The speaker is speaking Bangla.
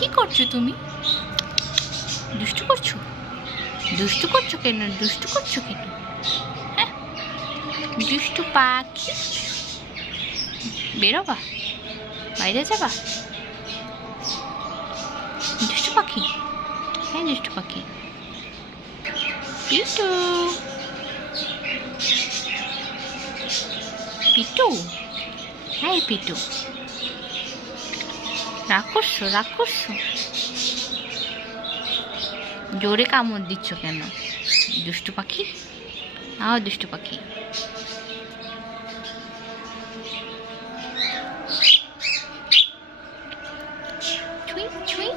কি করছো তুমি? দুষ্টু করছো? দুষ্টু করছো কেন? দুষ্টু করছো কেন? হ্যাঁ, দুষ্টু পাখি। বেরোবা? বাইরে যাবা? দুষ্টু পাখি। হ্যাঁ, দুষ্টু পাখি। পিটু, পিটু। হ্যাঁ পিটু, রাগ করছো? রাগ করছো? জোরে কামড় দিচ্ছ কেন? দুষ্টু পাখি। দুষ্টু পাখি। ছুঁই ছুঁই।